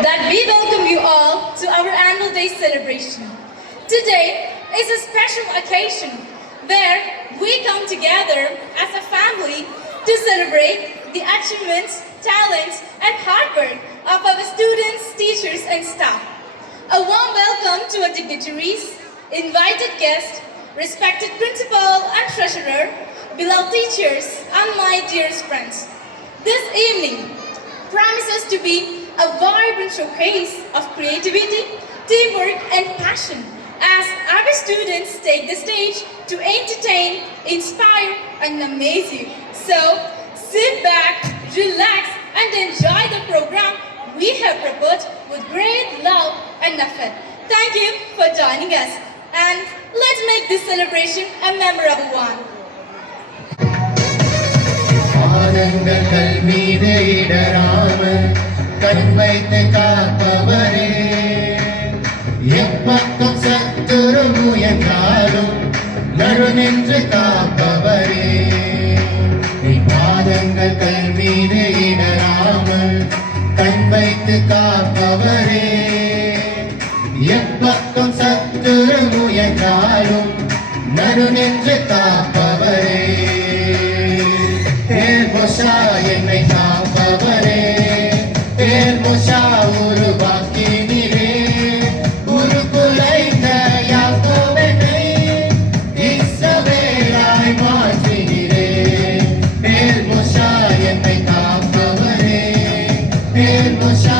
that we welcome you all to our annual day celebration. Today is a special occasion where we come together as a family to celebrate the achievements, talents, and hard work of our students, teachers, and staff. A warm welcome to our dignitaries, invited guests, respected principal and treasurer, beloved teachers, and my dearest friends. This evening promises to be a vibrant showcase of creativity, teamwork, and passion as our students take the stage to entertain, inspire, and amaze you. So, sit back, relax, and enjoy the program we have prepared with great love and effort. Thank you for joining us, and let's make this celebration a memorable one. பாதங்கள் மீது இடராமல் கண் வைத்து காப்பவரே, எப்பக்கம் சத்துரு முயன்றாலும் நடு நின்று காப்பவரே, பாதங்கள் கல் மீது இடராமல் கண் வைத்து காப்பவரே, எப்பக்கம் சத்துரு முயன்றாலும் நடு நின்று காப்பவரே, மோஷா என்னை காப்பவரே, மோஷா உருவாக்கினீரே, உருக்குலைந்த யாக்கோபை இஸ்ரவேலாய் மாற்றினீரே, மோஷா என்னை காப்பவரே, மோஷா